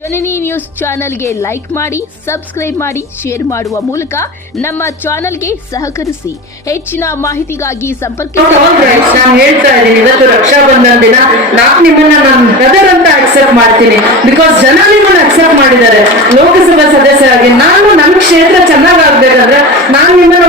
ಜನನಿ news ಚಾನೆಲ್ಗೆ like ಮಾಡಿ, subscribe ಮಾಡಿ, ಶೇರ್ ಮಾಡುವ ಮೂಲಕ ನಮ್ಮ ಚಾನೆಲ್ಗೆ ಸಹಕರಿಸಿ. ಹೆಚ್ಚಿನ ಮಾಹಿತಿಗಾಗಿ ಸಂಪರ್ಕಿಸಿ. ನಾನು ಹೇಳ್ತಾ ಇದ್ದೀನಿ, ಇವತ್ತು ರಕ್ಷಾ ಬಂಧನ ದಿನ. ನಾನು ನಿಮ್ಮನ್ನ ನನ್ನ ಬ್ರದರ್ ಅಂತ ಅಕ್ಸೆಪ್ಟ್ ಮಾಡ್ತೀನಿ. ಬಿಕಾಸ್ ಜನ ನಿಮ್ಮನ್ನ ಅಕ್ಸೆಪ್ಟ್ ಮಾಡಿದ್ದಾರೆ ಲೋಕಸಭಾ ಸದಸ್ಯರಾಗಿ. ನಾನು ನನ್ನ ಕ್ಷೇತ್ರ ಚೆನ್ನಾಗಾಗ್ಬೇಕಂದ್ರೆ ನಾನು ನಿಮ್ಮನ್ನ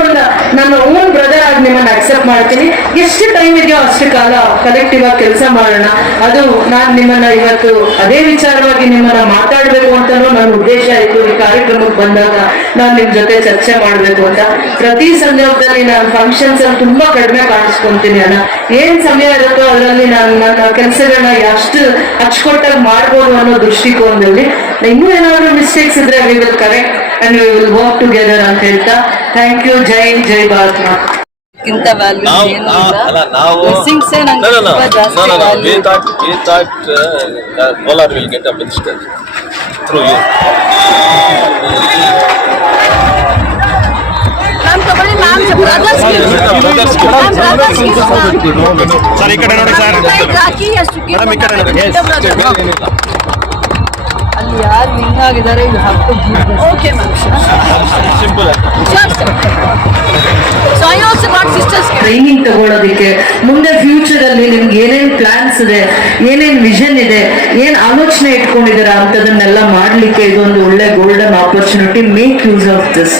ನನ್ನ ಓನ್ ಬ್ರದರ್ ಆಗಿ ನಿಮ್ಮನ್ನ ಅಕ್ಸೆಪ್ಟ್ ಮಾಡ್ತೀನಿ. ಎಷ್ಟು ಟೈಮ್ ಇದೆಯೋ ಅಷ್ಟು ಕಾಲ ಕಲೆಕ್ಟಿವ್ ಆಗಿ ಕೆಲಸ ಮಾಡೋಣ. ಅದು ನಾನು ನಿಮ್ಮನ್ನ ಇವತ್ತು ಅದೇ ವಿಚಾರವಾಗಿ ನಿಮ್ಮನ್ನ ಮಾತಾಡ್ಬೇಕು ಅಂತಾನು ನನ್ನ ಉದ್ದೇಶ ಇತ್ತು. ಈ ಕಾರ್ಯಕ್ರಮಕ್ಕೆ ಬಂದಾಗ ನಾನು ನಿಮ್ ಜೊತೆ ಚರ್ಚೆ ಮಾಡ್ಬೇಕು ಅಂತ. ಪ್ರತಿ ಸಂದರ್ಭದಲ್ಲಿ ನಾನು ಫಂಕ್ಷನ್ಸ್ ಅಲ್ಲಿ ತುಂಬಾ ಕಡಿಮೆ ಕಾಣಿಸ್ಕೊಂತೀನಿ ಅಣ್ಣ. ಏನ್ ಸಮಯ ಇರುತ್ತೋ ಅದರಲ್ಲಿ ನಾನು ನನ್ನ ಕೆಲಸಗಳನ್ನ ಎಷ್ಟು ಅಚ್ಚುಕೊಟ್ಟಾಗಿ ಮಾಡ್ಬೋದು ಅನ್ನೋ ದೃಷ್ಟಿಕೋನದಲ್ಲಿ ಇನ್ನೂ ಏನಾದ್ರು ಮಿಸ್ಟೇಕ್ಸ್ ಇದ್ರೆ we will correct and we will work together ಅಂತ ಹೇಳ್ತಾ ಥ್ಯಾಂಕ್ ಯು. ಜೈ ಹಿಂದ್, ಜೈ Bharat Mata. Kolar will get a minister through you. Sir ಈ ಕಡೆ ನೋಡಿ ಸರ್. ಅಲ್ಲಿ ಯಾರು ವಿನ್ ಆಗಿದ್ದಾರೆ ಇದು ಹತ್ತು ಓಕೆ ಟ್ರೈನಿಂಗ್ ತಗೊಳ್ಳೋದಕ್ಕೆ ಮುಂದೆ ಫ್ಯೂಚರ್ ಅಲ್ಲಿ ನಿಮ್ಗೆ ಏನೇನ್ ಪ್ಲಾನ್ಸ್ ಇದೆ, ಏನೇನ್ ವಿಷನ್ ಇದೆ, ಏನ್ ಆಲೋಚನೆ ಇಟ್ಕೊಂಡಿದ್ದೀರಾ ಅಂತದನ್ನೆಲ್ಲ ಮಾಡ್ಲಿಕ್ಕೆ ಇದೊಂದು ಒಳ್ಳೆ golden opportunity. Make use of this.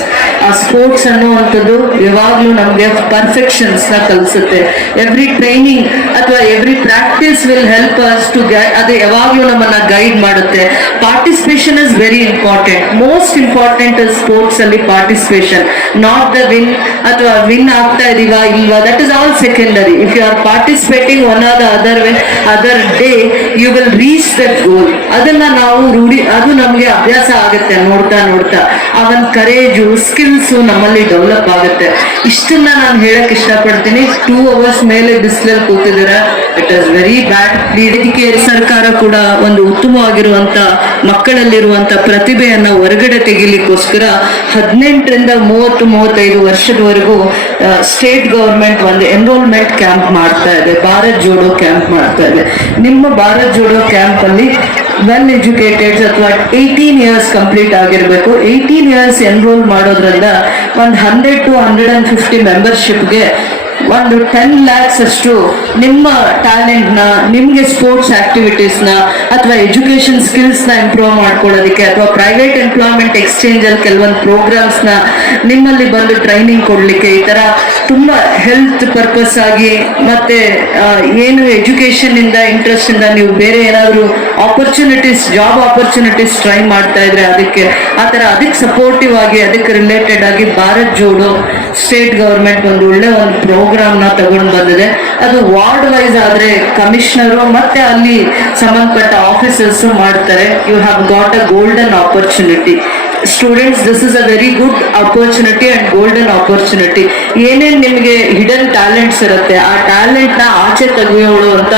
ಆ ಸ್ಪೋರ್ಟ್ಸ್ ಅನ್ನುವಂಥದ್ದು ಯಾವಾಗ್ಲೂ ನಮ್ಗೆ ಪರ್ಫೆಕ್ಷನ್ಸ್ ನ ಕಲಿಸುತ್ತೆ. ಎವ್ರಿ ಟ್ರೈನಿಂಗ್ ಅಥವಾ every practice will help us to ಅದು ಯಾವಾಗ್ಲೂ ನಮ್ಮನ್ನ ಗೈಡ್ ಮಾಡುತ್ತೆ. Participation is very important. Most important sports ಅಲ್ಲಿ ಪಾರ್ಟಿಸಿಪೇಷನ್, ನಾಟ್ ದ ವಿನ್ ಅಥವಾ ವಿನ್ ಆಗ್ತಾ ಇದೀವಾ ಇಲ್ವಾ, that is all secondary. If you are participating one or the other day you will reach that goal. ಅದನ್ನ ನಾವು ಅದು ನಮ್ಗೆ ಅಭ್ಯಾಸ ಆಗುತ್ತೆ. ನೋಡ್ತಾ ನೋಡ್ತಾ ಆ ಒಂದು ಕರೇಜು, ಸ್ಕಿಲ್ಸ್ ನಮ್ಮಲ್ಲಿ ಡೆವಲಪ್ ಆಗುತ್ತೆ. ಇಷ್ಟನ್ನ ನಾನು ಹೇಳಕ್ ಇಷ್ಟಪಡ್ತೀನಿ. 2 hours ಮೇಲೆ ಬಿಸಿಲಲ್ಲಿ ಕೂತಿದ್ದೀರಾ, ಇಟ್ ಇಸ್ ವೆರಿ ಬ್ಯಾಡ್. ಇದಕ್ಕೆ ಸರ್ಕಾರ ಕೂಡ ಒಂದು ಉತ್ತಮವಾಗಿರುವಂತ ಮಕ್ಕಳಲ್ಲಿರುವಂತ ಪ್ರತಿಭೆಯನ್ನ ಹೊರಗಡೆ ತೆಗಿಲಿಕ್ಕೋಸ್ಕರ 18ರಿಂದ 30-35 ವರ್ಷದವರೆಗೂ ಸ್ಟೇಟ್ ಗವರ್ಮೆಂಟ್ ಒಂದು ಎನ್ರೋಲ್ಮೆಂಟ್ ಕ್ಯಾಂಪ್ ಮಾಡ್ತಾ ಇದೆ. ಭಾರತ್ ಜೋಡೋ ಕ್ಯಾಂಪ್ ಮಾಡ್ತಾ ಇದೆ. ನಿಮ್ಮ ಭಾರತ್ ಜೋಡೋ ಕ್ಯಾಂಪ್ ಅಲ್ಲಿ ವೆಲ್ ಎಜುಕೇಟೆಡ್ ಅಥವಾ 18 years ಕಂಪ್ಲೀಟ್ ಆಗಿರ್ಬೇಕು. 18 years ಎನ್ರೋಲ್ ಮಾಡೋದ್ರಿಂದ ಒಂದು 100 to 150 ಮೆಂಬರ್ಶಿಪ್ಗೆ ಒಂದು 10 lakhs ಅಷ್ಟು ನಿಮ್ಮ ಟ್ಯಾಲೆಂಟ್ ನ, ನಿಮ್ಗೆ ಸ್ಪೋರ್ಟ್ಸ್ ಆಕ್ಟಿವಿಟೀಸ್ ನ ಅಥವಾ ಎಜುಕೇಶನ್ ಸ್ಕಿಲ್ಸ್ ನ ಇಂಪ್ರೂವ್ ಮಾಡ್ಕೊಳ್ಳೋದಕ್ಕೆ ಅಥವಾ ಪ್ರೈವೇಟ್ ಎಂಪ್ಲಾಯ್ಮೆಂಟ್ ಎಕ್ಸ್ಚೇಂಜ್ ಅಲ್ಲಿ ಕೆಲವೊಂದು ಪ್ರೋಗ್ರಾಮ್ಸ್ ನ ನಿಮ್ಮಲ್ಲಿ ಬಂದು ಟ್ರೈನಿಂಗ್ ಕೊಡ್ಲಿಕ್ಕೆ, ಈ ತರ ತುಂಬಾ ಹೆಲ್ತ್ ಪರ್ಪಸ್ ಆಗಿ ಮತ್ತೆ ಏನು ಎಜುಕೇಶನ್ ಇಂದ ಇಂಟ್ರೆಸ್ಟ್ ಇಂದ ನೀವು ಬೇರೆ ಏನಾದ್ರು ಆಪರ್ಚುನಿಟೀಸ್, ಜಾಬ್ ಆಪರ್ಚುನಿಟೀಸ್ ಟ್ರೈ ಮಾಡ್ತಾ ಇದ್ರೆ ಅದಕ್ಕೆ ಅದಕ್ಕೆ ಸಪೋರ್ಟಿವ್ ಆಗಿ ಅದಕ್ಕೆ ರಿಲೇಟೆಡ್ ಆಗಿ ಭಾರತ್ ಜೋಡೋ ಸ್ಟೇಟ್ ಗವರ್ಮೆಂಟ್ ಒಂದು ಒಳ್ಳೆ ಒಂದು ಪ್ರೋಗ್ರಾಮ್ ನ ತಗೊಂಡು ಬಂದಿದೆ. ಅದು ವಾರ್ಡ್ ವೈಸ್ ಆದ್ರೆ ಕಮಿಷನರು ಮತ್ತೆ ಅಲ್ಲಿ ಸಂಬಂಧಪಟ್ಟ ಆಫೀಸರ್ಸ್ ಮಾಡ್ತಾರೆ. You have got a golden opportunity. Students, this is a very good opportunity and golden opportunity. ಏನೇನ್ ನಿಮಗೆ ಹಿಡನ್ ಟ್ಯಾಲೆಂಟ್ಸ್ ಇರುತ್ತೆ ಆ ಟ್ಯಾಲೆಂಟ್ ನ ಆಚೆ ತೆಗೆಯೋಳುವಂತ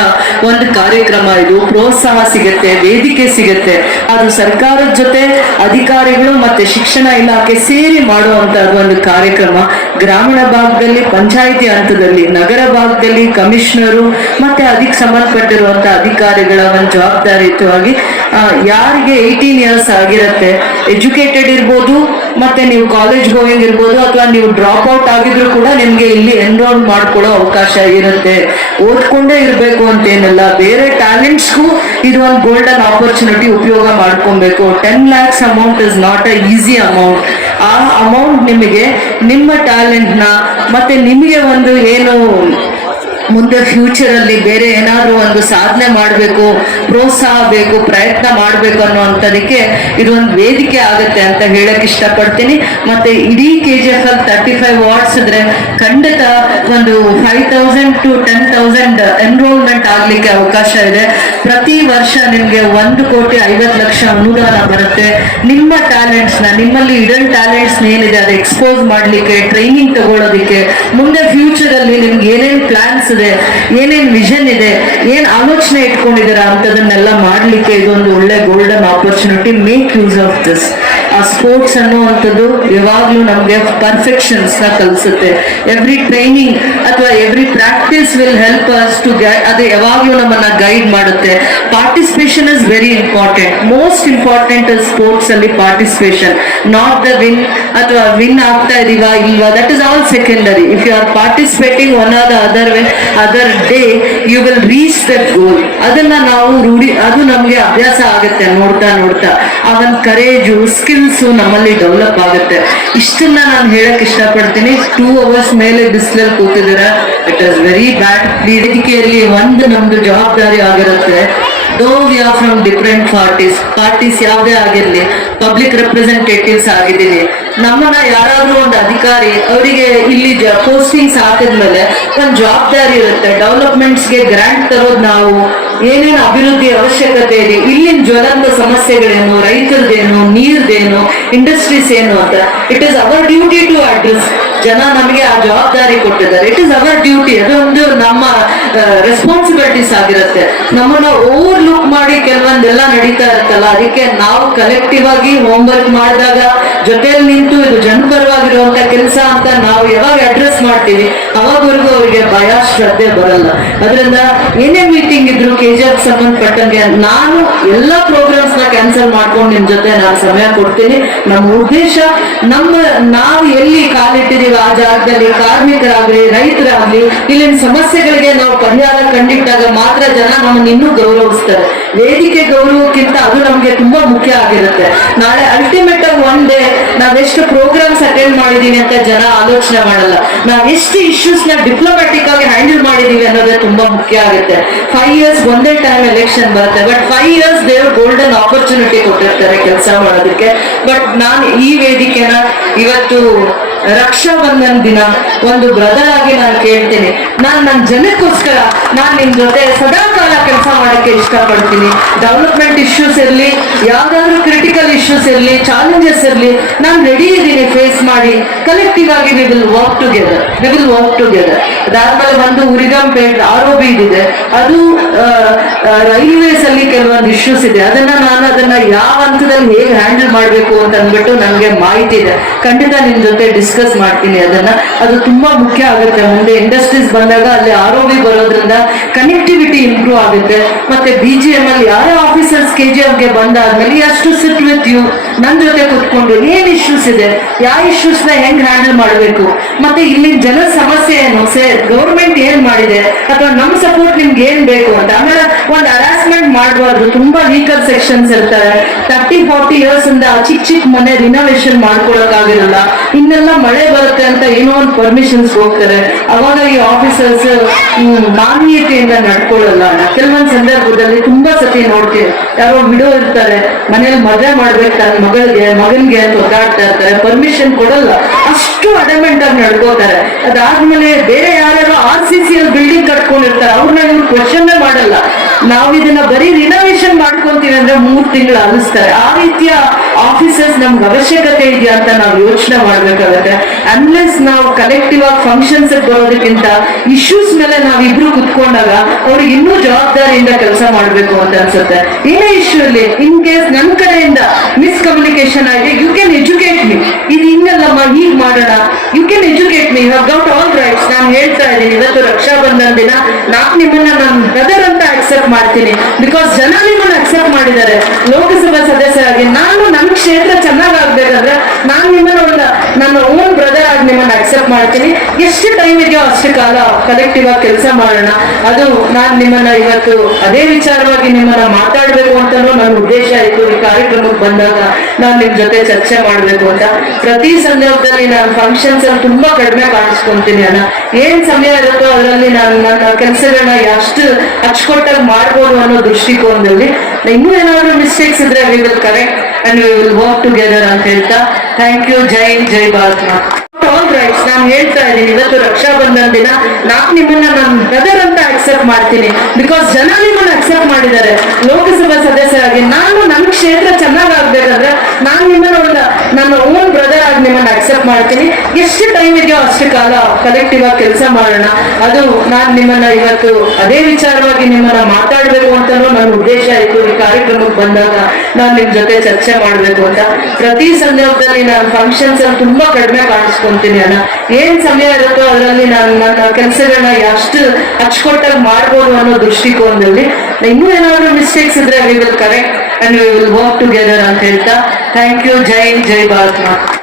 ಒಂದು ಕಾರ್ಯಕ್ರಮ ಇದು. ಪ್ರೋತ್ಸಾಹ ಸಿಗುತ್ತೆ, ವೇದಿಕೆ ಸಿಗುತ್ತೆ. ಅದು ಸರ್ಕಾರದ ಜೊತೆ ಅಧಿಕಾರಿಗಳು ಮತ್ತೆ ಶಿಕ್ಷಣ ಇಲಾಖೆ ಸೇರಿ ಮಾಡುವಂತ ಒಂದು ಕಾರ್ಯಕ್ರಮ. ಗ್ರಾಮೀಣ ಭಾಗದಲ್ಲಿ ಪಂಚಾಯಿತಿ ಹಂತದಲ್ಲಿ, ನಗರ ಭಾಗದಲ್ಲಿ ಕಮಿಷನರು ಮತ್ತೆ ಅದಕ್ಕೆ ಸಂಬಂಧಪಟ್ಟಿರುವಂತ ಅಧಿಕಾರಿಗಳ ಒಂದು ಜವಾಬ್ದಾರಿಯುತವಾಗಿ ಯಾರಿಗೆ 18 years ಆಗಿರುತ್ತೆ, ಎಜುಕೇಟೆಡ್ ಇರ್ಬೋದು ಮತ್ತೆ ನೀವು ಕಾಲೇಜ್ ಗೋಯಿಂಗ್ ಇರ್ಬೋದು ಅಥವಾ ನೀವು ಡ್ರಾಪ್ ಔಟ್ ಆಗಿದ್ರು ಕೂಡ ನಿಮ್ಗೆ ಇಲ್ಲಿ ಎನ್ರೋಲ್ ಮಾಡ್ಕೊಳ್ಳೋ ಅವಕಾಶ ಇರುತ್ತೆ. ಓದ್ಕೊಂಡೇ ಇರ್ಬೇಕು ಅಂತೇನಿಲ್ಲ, ಬೇರೆ ಟ್ಯಾಲೆಂಟ್ಸ್ಗೂ ಇದು ಒಂದು ಗೋಲ್ಡನ್ ಆಪರ್ಚುನಿಟಿ. ಉಪಯೋಗ ಮಾಡ್ಕೊಬೇಕು. 10 lakhs amount is not a easy amount. ಆ ಅಮೌಂಟ್ ನಿಮಗೆ ನಿಮ್ಮ ಟ್ಯಾಲೆಂಟ್ ನ ಮತ್ತೆ ನಿಮಗೆ ಒಂದು ಏನು ಮುಂದೆ ಫ್ಯೂಚರ್ ಅಲ್ಲಿ ಬೇರೆ ಏನಾದ್ರು ಒಂದು ಸಾಧನೆ ಮಾಡಬೇಕು, ಪ್ರೋತ್ಸಾಹ ಬೇಕು, ಪ್ರಯತ್ನ ಮಾಡಬೇಕು ಅನ್ನೋಂಥದಕ್ಕೆ ಇದೊಂದು ವೇದಿಕೆ ಆಗುತ್ತೆ ಅಂತ ಹೇಳಕ್ ಇಷ್ಟಪಡ್ತೀನಿ. ಮತ್ತೆ ಇಡೀ KGF ಅಲ್ಲಿ 35 wards ಇದ್ರೆ ಖಂಡಿತ ಒಂದು 5,000 to 10,000 ಎನ್ರೋಲ್ಮೆಂಟ್ ಆಗ್ಲಿಕ್ಕೆ ಅವಕಾಶ ಇದೆ. ಪ್ರತಿ ವರ್ಷ ನಿಮ್ಗೆ 1,50,00,000 ಅನುದಾನ ಬರುತ್ತೆ. ನಿಮ್ಮ ಟ್ಯಾಲೆಂಟ್ಸ್ ನ, ನಿಮ್ಮಲ್ಲಿ ಇಡನ್ ಟ್ಯಾಲೆಂಟ್ಸ್ ಏನಿದೆ ಅದು ಎಕ್ಸ್ಪೋಸ್ ಮಾಡ್ಲಿಕ್ಕೆ, ಟ್ರೈನಿಂಗ್ ತಗೊಳ್ಳೋದಿಕ್ಕೆ, ಮುಂದೆ ಫ್ಯೂಚರ್ ಅಲ್ಲಿ ನಿಮ್ಗೆ ಏನೇನ್ ಪ್ಲಾನ್ಸ್ ಇದೆ, ಏನೇನ್ ವಿಷನ್ ಇದೆ, ಏನ್ ಆಲೋಚನೆ ಇಟ್ಕೊಂಡಿದ್ದೀರಾ ಅಂತದನ್ನೆಲ್ಲ ಮಾಡ್ಲಿಕ್ಕೆ ಇದೊಂದು ಒಳ್ಳೆ golden opportunity. Make use of this. ಆ ಸ್ಪೋರ್ಟ್ಸ್ ಅನ್ನುವಂಥದ್ದು ಯಾವಾಗ್ಲೂ ನಮ್ಗೆ ಪರ್ಫೆಕ್ಷನ್ಸ್ ನ ಕಲಿಸುತ್ತೆ. ಎವ್ರಿ ಟ್ರೈನಿಂಗ್ ಅಥವಾ every practice will help us to ಅದು ಯಾವಾಗ್ಲೂ ನಮ್ಮನ್ನ ಗೈಡ್ ಮಾಡುತ್ತೆ. Participation is very important. Most important sports ಅಲ್ಲಿ ಪಾರ್ಟಿಸಿಪೇಷನ್, ನಾಟ್ ದ ವಿನ್ ಅಥವಾ ವಿನ್ ಆಗ್ತಾ ಇದೀವಾ ಇಲ್ವಾ, that is all secondary. If you are participating one or the other day you will reach that goal. ಅದನ್ನ ನಾವು ಅದು ನಮ್ಗೆ ಅಭ್ಯಾಸ ಆಗುತ್ತೆ. ನೋಡ್ತಾ ನೋಡ್ತಾ ಆ ಒಂದು ಕರೇಜು ಸ್ಕಿಲ್ಸ್ ನಮ್ಮಲ್ಲಿ ಡೆವಲಪ್ ಆಗುತ್ತೆ. ಇಷ್ಟನ್ನ ನಾನು ಹೇಳಕ್ ಇಷ್ಟಪಡ್ತೀನಿ. 2 hours ಮೇಲೆ ಬಿಸಿಲಲ್ಲಿ ಕೂತಿದ್ದೀರ, ಇಟ್ ಇಸ್ ವೆರಿ ಬ್ಯಾಡ್. ವೇದಿಕೆಯಲ್ಲಿ ಒಂದು ನಮ್ದು ಜವಾಬ್ದಾರಿ ಆಗಿರುತ್ತೆ. ದೋ we are from different parties ಯಾವುದೇ ಆಗಿರ್ಲಿ, ಪಬ್ಲಿಕ್ ರೆಪ್ರೆಸೆಂಟೇಟಿವ್ಸ್ ಆಗಿದ್ದೀವಿ. ನಮ್ಮನ್ನ ಯಾರಾದ್ರೂ ಒಂದು ಅಧಿಕಾರಿ ಅವರಿಗೆ ಇಲ್ಲಿ ಪೋಸ್ಟಿಂಗ್ಸ್ ಹಾಕಿದ್ಮೇಲೆ ಒಂದು ಜವಾಬ್ದಾರಿ ಇರುತ್ತೆ. ಡೆವಲಪ್ಮೆಂಟ್ಸ್ಗೆ ಗ್ರಾಂಟ್ ತರೋದು ನಾವು, ಏನೇನು ಅಭಿವೃದ್ಧಿ ಅವಶ್ಯಕತೆ ಇದೆ, ಇಲ್ಲಿನ ಜ್ವಲಂತ ಸಮಸ್ಯೆಗಳೇನು, ರೈತರದೇನು, ನೀರ್ದೇನು, ಇಂಡಸ್ಟ್ರೀಸ್ ಏನು ಅಂತ it is our duty to address. ಜನ ನಮಗೆ ಆ ಜವಾಬ್ದಾರಿ ಕೊಟ್ಟಿದ್ದಾರೆ. It is our duty. ಅದೊಂದು ನಮ್ಮ ರೆಸ್ಪಾನ್ಸಿಬಿಲಿಟೀಸ್ ಆಗಿರುತ್ತೆ. ನಮ್ಮನ್ನ ಓವರ್ ಲುಕ್ ಮಾಡಿ ಕೆಲವೊಂದೆಲ್ಲ ನಡೀತಾ ಇರುತ್ತಲ್ಲ, ಅದಕ್ಕೆ ನಾವು ಕಲೆಕ್ಟಿವ್ ಆಗಿ ಹೋಮ್ವರ್ಕ್ ಮಾಡಿದಾಗ ಜೊತೆಯಲ್ಲಿ ನಿಂತು ಇದು ಜನಪರವಾಗಿರುವಂತ ಕೆಲಸ ಅಂತ ನಾವು ಯಾವಾಗ ಅಡ್ರೆಸ್ ಮಾಡ್ತೀವಿ ಅವಾಗವರೆಗೂ ಅವರಿಗೆ ಭಯ ಶ್ರದ್ಧೆ ಬರಲ್ಲ. ಅದರಿಂದ ಏನೇ ಮೀಟಿಂಗ್ ಇದ್ರು KGF ಸಂಬಂಧಪಟ್ಟಂಗೆ ನಾನು ಎಲ್ಲಾ ಪ್ರೋಗ್ರಾಮ್ಸ್ ನ ಕ್ಯಾನ್ಸಲ್ ಮಾಡ್ಕೊಂಡು ನಿಮ್ ಜೊತೆ ನಾನು ಸಮಯ ಕೊಡ್ತೀನಿ. ನಮ್ಮ ಉದ್ದೇಶ ನಾವು ಎಲ್ಲಿ ಕಾಲಿಟ್ಟಿದೀವಿ ಆ ಜಾಗದಲ್ಲಿ ಕಾರ್ಮಿಕರಾಗ್ಲಿ ರೈತರಾಗ್ಲಿ ಇಲ್ಲಿನ ಸಮಸ್ಯೆಗಳಿಗೆ ನಾವು ಪರಿಹಾರ ಕಂಡಿಟ್ಟಾಗ ಮಾತ್ರ ಜನ ನಮ್ಮನ್ನು ಇನ್ನೂ ಗೌರವಿಸ್ತಾರೆ. ವೇದಿಕೆ ಗೌರವಕ್ಕಿಂತ ಅದು ನಮ್ಗೆ ತುಂಬಾ ಮುಖ್ಯ ಆಗಿರುತ್ತೆ. ನಾಳೆ ಅಲ್ಟಿಮೇಟ್ ಆಗಿ ಒನ್ ಡೇ ನಾವೆಷ್ಟು ಪ್ರೋಗ್ರಾಮ್ಸ್ ಅಟೆಂಡ್ ಮಾಡಿದೀವಿ ಅಂತ ಜನ ಆಲೋಚನೆ ಮಾಡಲ್ಲ. ನಾವೆಷ್ಟು ಇಶ್ಯೂಸ್ ನ ಡಿಪ್ಲೊಮ್ಯಾಟಿಕ್ ಆಗಿ ಹ್ಯಾಂಡಲ್ ಮಾಡಿದೀವಿ ಅನ್ನೋದೇ ತುಂಬಾ ಮುಖ್ಯ ಆಗುತ್ತೆ. 5 years ಒಂದೇ ಟೈಮ್ ಎಲೆಕ್ಷನ್ ಬರುತ್ತೆ, ಬಟ್ 5 years ದೇವ್ರು ಗೋಲ್ಡನ್ ಆಪರ್ಚುನಿಟಿ ಕೊಟ್ಟಿರ್ತಾರೆ ಕೆಲಸ ಮಾಡೋದಕ್ಕೆ. ಬಟ್ ನಾನು ಈ ವೇದಿಕೆನ ಇವತ್ತು ರಕ್ಷಾ ಬಂಧನ್ ದಿನ ಒಂದು ಬ್ರದರ್ ಆಗಿ ನಾನು ಕೇಳ್ತೀನಿ, ನಾನು ನನ್ನ ಜನಕ್ಕೋಸ್ಕರ ನಾನು ನಿಮ್ ಜೊತೆ ಸದಾ ಕಾಲ ಕೆಲಸ ಮಾಡಕ್ಕೆ ಇಷ್ಟಪಡ್ತೀನಿ. ಡೆವಲಪ್ಮೆಂಟ್ ಇಶ್ಯೂಸ್ ಇರಲಿ, ಯಾವ್ದಾದ್ರು ಕ್ರಿಟಿಕಲ್ ಇಶ್ಯೂಸ್ ಇರಲಿ, ಚಾಲೆಂಜಸ್ ಇರಲಿ, ನಾನು ರೆಡಿ ಇದ್ದೀನಿ ಫೇಸ್ ಮಾಡಿ. ಕಲೆಕ್ಟಿವ್ ಆಗಿ ವಿ ವಿಲ್ ವರ್ಕ್ ಟುಗೆದರ್. ಅದಾದ್ಮೇಲೆ ಒಂದು ಉರಿಗಂಪೇಟ್ ROB ಇದೆ, ಅದು ರೈಲ್ವೇಸ್ ಅಲ್ಲಿ ಕೆಲವೊಂದು ಇಶ್ಯೂಸ್ ಇದೆ. ಅದನ್ನ ಯಾವ ಹಂತದಲ್ಲಿ ಹೇಗೆ ಹ್ಯಾಂಡಲ್ ಮಾಡಬೇಕು ಅಂತ ಅಂದ್ಬಿಟ್ಟು ನನಗೆ ಮಾಹಿತಿ ಇದೆ. ಖಂಡಿತ ನಿಮ್ ಜೊತೆ ಡಿಸ್ಕಸ್ ಮಾಡ್ತೀನಿ. ಅದು ತುಂಬಾ ಮುಖ್ಯ ಆಗುತ್ತೆ. ಮುಂದೆ ಇಂಡಸ್ಟ್ರೀಸ್ ಬಂದಾಗ ಅಲ್ಲಿ ROB ಬರೋದ್ರಿಂದ ಕನೆಕ್ಟಿವಿಟಿ ಇಂಪ್ರೂವ್ ಆಗುತ್ತೆ. ಮತ್ತೆ BGM ಅಲ್ಲಿ ಯಾರೇ ಆಫೀಸರ್ಸ್ KGF ಗೆ ಬಂದಾದ್ಮೇಲೆ ಅಷ್ಟು ಸಿಟ್ ವಿತ್ ಯು, ನನ್ ಜೊತೆ ಕುತ್ಕೊಂಡು ಏನ್ ಇಶ್ಯೂಸ್ ಇದೆ, ಯಾವ ಇಶ್ಯೂಸ್ ನ ಹೆಂಗ್ ಹ್ಯಾಂಡಲ್ ಮಾಡಬೇಕು, ಮತ್ತೆ ಇಲ್ಲಿ ಜನರ ಸಮಸ್ಯೆ ಏನು, ಗೌರ್ಮೆಂಟ್ ಏನ್ ಮಾಡಿದೆ, ಅಥವಾ ನಮ್ ಸಪೋರ್ಟ್ ನಿಮ್ಗೆ ಏನ್ ಬೇಕು ಅಂತ. ಆಮೇಲೆ ಒಂದು ಹರಾಸ್ಮೆಂಟ್ ಮಾಡಬಾರ್ದು. ತುಂಬಾ ವೀಕರ್ ಸೆಕ್ಷನ್ಸ್ ಇರ್ತಾರೆ. 30-40 years ಇಂದ ಚಿಕ್ಕ ಮನೆ ರಿನೋವೇಷನ್ ಮಾಡ್ಕೊಳಕ್ ಆಗಿರಲ್ಲ. ಇನ್ನೆಲ್ಲ ಮಳೆ ಬರುತ್ತೆ ಅಂತ ಏನೋ ಒಂದು ಪರ್ಮಿಷನ್ಸ್ ಹೋಗ್ತಾರೆ. ಅವಾಗ ಈ ಆಫೀಸರ್ಸ್ ಮಾನವೀಯತೆಯಿಂದ ನಡ್ಕೊಳ್ಳಲ್ಲ. ಕೆಲವೊಂದ್ ಸಂದರ್ಭದಲ್ಲಿ ತುಂಬಾ ಸತಿ ನೋಡ್ತೀವಿ, ಯಾರೋ ವಿಡೋ ಇರ್ತಾರೆ, ಮನೇಲಿ ಮದುವೆ ಮಾಡ್ಬೇಕು ತನ್ನ ಮಗನ್ಗೆ ಅಂತ ಒದ್ದಾಡ್ತಾ ಇರ್ತಾರೆ, ಪರ್ಮಿಷನ್ ಕೊಡಲ್ಲ, ಅಷ್ಟು ಅಡಮೆಂಟ್ ಆಗಿ ನಡ್ಕೋತಾರೆ. ಅದಾದ್ಮೇಲೆ ಬೇರೆ ಯಾರು RCCL ಬಿಲ್ಡಿಂಗ್ ಕಟ್ಕೊಂಡಿರ್ತಾರೆ, ಅವ್ರನ್ನ ಇವ್ರು ಕ್ವಶನ್ ಮಾಡಲ್ಲ. ನಾವು ಇದನ್ನ ಬರೀ ರಿನೋವೇಷನ್ ಮಾಡ್ಕೊಂತೀವಿ ಅಂದ್ರೆ 3 ತಿಂಗಳು ಅನಿಸ್ತಾರೆ. ಆ ರೀತಿಯ ಆಫೀಸರ್ಸ್ ನಮ್ಗೆ ಅವಶ್ಯಕತೆ ಇದೆಯಾ ಅಂತ ನಾವು ಯೋಚನೆ ಮಾಡ್ಬೇಕಾಗತ್ತೆ. ಅನ್ಲೆಸ್ ನಾವು ಕಲೆಕ್ಟಿವ್ ಆಗಿ ಫಂಕ್ಷನ್ಸ್ ಬರೋದಕ್ಕಿಂತ ಇಶ್ಯೂಸ್ ಮೇಲೆ ನಾವಿಬ್ರು ಕುತ್ಕೊಂಡಾಗ ಅವ್ರಿಗೆ ಇನ್ನೂ ಜವಾಬ್ದಾರಿಯಿಂದ ಕೆಲಸ ಮಾಡ್ಬೇಕು ಅಂತ ಅನ್ಸುತ್ತೆ. ಏನೇ ಇಶ್ಯೂ ಇಲ್ಲಿ ಇನ್ ಕೇಸ್ ನಮ್ ಕಡೆಯಿಂದ ಮಿಸ್ಕಮ್ಯುನಿಕೇಶನ್ ಆಗಿ ಯು ಕ್ಯಾನ್ ಎಜುಕೇಟ್ ಮಿ, ಇದು ಹಿಂಗಲ್ಲಮ್ಮ ಹೀಗ್ ಮಾಡೋಣ, you can educate me, you have got all rights. ನಾನು ಹೇಳ್ತಾ ಇದ್ದೀನಿ, ಇವತ್ತು ರಕ್ಷಾ ಬಂಧನ್ ದಿನ ನಾನು ನಿಮ್ಮನ್ನ ನನ್ನ ಬ್ರದರ್ ಅಂತ ಅಕ್ಸೆಪ್ಟ್ ಮಾಡ್ತೀನಿ. ಬಿಕಾಸ್ ಜನ ನಿಮ್ಮನ್ನ ಅಕ್ಸೆಪ್ಟ್ ಮಾಡಿದ್ದಾರೆ. ಲೋಕಸಭಾ ಸದಸ್ಯರಾಗಿ ನಾನು ನನ್ನ ಕ್ಷೇತ್ರ ಚೆನ್ನಾಗಾಗ್ಬೇಕಂದ್ರೆ ನಾನು ನಿಮ್ಮನ್ನ ನನ್ನ ಓನ್ ಬ್ರದರ್ ಆಗಿ ನಿಮ್ಮನ್ನ ಅಕ್ಸೆಪ್ಟ್ ಮಾಡ್ತೀನಿ. ಎಷ್ಟು ಟೈಮ್ ಇದೆಯೋ ಅಷ್ಟು ಕಾಲ ಕಲೆಕ್ಟಿವ್ ಆಗಿ ಕೆಲಸ ಮಾಡೋಣ. ಅದು ನಾನು ನಿಮ್ಮನ್ನ ಇವತ್ತು ಅದೇ ವಿಚಾರವಾಗಿ ನಿಮ್ಮನ್ನ ಮಾತಾಡ್ಬೇಕು ಅಂತನೂ ನನ್ನ ಉದ್ದೇಶ ಆಯ್ತು. ಈ ಕಾರ್ಯಕ್ರಮಕ್ಕೆ ಬಂದಾಗ ನಾನು ನಿಮ್ ಜೊತೆ ಚರ್ಚೆ ಮಾಡ್ಬೇಕು ಅಂತ. ಪ್ರತಿ ಸಂದರ್ಭದಲ್ಲಿ ನಾನು ಫಂಕ್ಷನ್ಸ್ ಅಲ್ಲಿ ತುಂಬಾ ಕಡಿಮೆ ಕಾಣಿಸ್ಕೊಂತೀನಿ ಅಣ್ಣ. ಏನ್ ಸಮಯ ಇರುತ್ತೋ ಅದರಲ್ಲಿ ನಾನು ನನ್ನ ಕೆಲಸಗಳನ್ನ ಎಷ್ಟು ಅಚ್ಚುಕೊಟ್ಟಾಗಿ ಮಾಡ್ಬೋದು ಅನ್ನೋ ದೃಷ್ಟಿಕೋನದಲ್ಲಿ ಇನ್ನೂ ಏನಾದ್ರು ಮಿಸ್ಟೇಕ್ಸ್ ಇದ್ರೆ we will correct and we will work together ಅಂತ ಹೇಳ್ತಾ ಥ್ಯಾಂಕ್ ಯು. ಜೈ ಹಿಂದ್, ಜೈ ಭಾರತ್ ಮಾತಾ. All rights. ನಾನು ಹೇಳ್ತಾ ಇದ್ದೀನಿ, ಇವತ್ತು ರಕ್ಷಾ ಬಂಧನ್ ದಿನ ನಾನು ನಿಮ್ಮನ್ನ ನನ್ನ ಬ್ರದರ್ ಅಂತ ಅಕ್ಸೆಪ್ಟ್ ಮಾಡ್ತೀನಿ. ಬಿಕಾಸ್ ಜನ ನಿಮ್ಮನ್ನ ಅಕ್ಸೆಪ್ಟ್ ಮಾಡಿದ್ದಾರೆ. ಲೋಕಸಭಾ ಸದಸ್ಯರಾಗಿ ನಾನು ನನ್ನ ಕ್ಷೇತ್ರ ಚೆನ್ನಾಗಾಗ್ಬೇಕಂದ್ರೆ ನಾನು ನಿಮ್ಮನ್ನ ನನ್ನ ಓನ್ ಬ್ರದರ್ ಆಗಿ ನಿಮ್ಮನ್ನ ಅಕ್ಸೆಪ್ಟ್ ಮಾಡ್ತೀನಿ. ಎಷ್ಟು ಟೈಮ್ ಇದೆಯೋ ಅಷ್ಟು ಕಾಲ ಕಲೆಕ್ಟಿವ್ ಆಗಿ ಕೆಲಸ ಮಾಡೋಣ. ಅದು ನಾನು ನಿಮ್ಮನ್ನ ಇವತ್ತು ಅದೇ ವಿಚಾರವಾಗಿ ನಿಮ್ಮನ್ನ ಮಾತಾಡ್ಬೇಕು ಅಂತಾನೂ ನನ್ನ ಉದ್ದೇಶ ಇತ್ತು. ಈ ಕಾರ್ಯಕ್ರಮಕ್ಕೆ ಬಂದಾಗ ನಾನು ನಿಮ್ ಜೊತೆ ಚರ್ಚೆ ಮಾಡ್ಬೇಕು ಅಂತ. ಪ್ರತಿ ಸಂದರ್ಭದಲ್ಲಿ ನಾನು ಫಂಕ್ಷನ್ಸ್ ಅಲ್ಲಿ ತುಂಬಾ ಕಡಿಮೆ ಕಾಣಿಸ್ಕೊಂತೀನಿ ಅಣ್ಣ. ಏನ್ ಸಮಯ ಇರುತ್ತೋ ಅದರಲ್ಲಿ ನಾನು ನನ್ನ ಕೆಲಸಗಳನ್ನ ಎಷ್ಟು ಅಚ್ಚುಕೊಟ್ಟಾಗಿ ಮಾಡ್ಬೋದು ಅನ್ನೋ ದೃಷ್ಟಿಕೋನದಲ್ಲಿ ಇನ್ನೂ ಏನಾದ್ರು ಮಿಸ್ಟೇಕ್ಸ್ ಇದ್ರೆ we will correct and we will work together ಅಂತ ಹೇಳ್ತಾ ಥ್ಯಾಂಕ್ ಯು. ಜೈ ಹಿಂದ್, ಜೈ ಭಾರತ್ ಮಾತಾ.